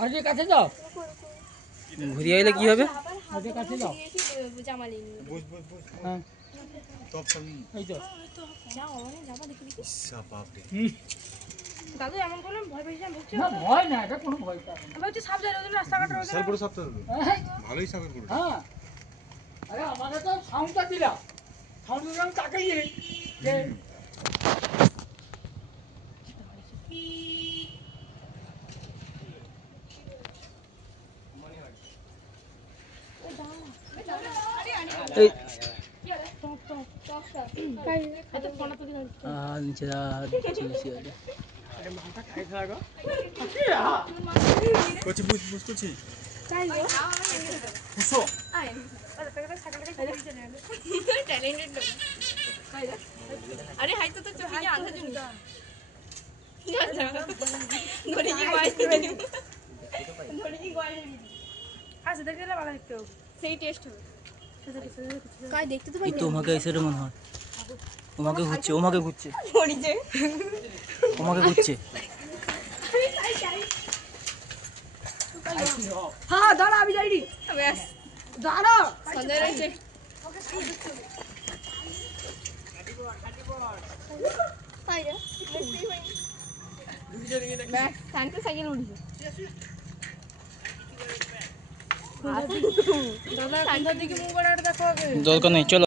আর যে কাছে যাও, ঘুরে আইলে কি হবে? আজকে কাছে যাও। জামালি বস বস বস হ্যাঁ টপ সামি এই তো যাও মানে যাবা দেখি দেখি সাপাপ রে দাদু এমন করলাম ভয় পেয়েছিলাম বুঝছো না ভয় না, এটা কোনো ভয় না। আমি ভাবছি সাপ যায় ওই রাস্তাঘাটের বিশাল বড় সাপ তো ভালোই সাপের বড় হ্যাঁ আরে আমাকে তো সাউন্ডটা দিলা, সাউন্ড দিলাম তাকাই যে এই নিচে কোচি বুঝ বুঝ কোচি কুসো अरे हाय तो चुपी के आधा जुन धोनी की वाइस धोनी की वाइस आज देख ले वाला देखते हो सही टेस्ट हो काय देखते तो भाई তোমাকে এসের মনে হয় তোমাকে ঘুরছে, ওমাকে ঘুরছে, धोनी जे ওমাকে ঘুরছে। हां दादा अभी जाई बस दादा संजय रे से हाय रे मैं साइकिल साइकिल उड़ी दादा अंदर दिखे मुंह बड़ा देखो দরকার নেই, চলো।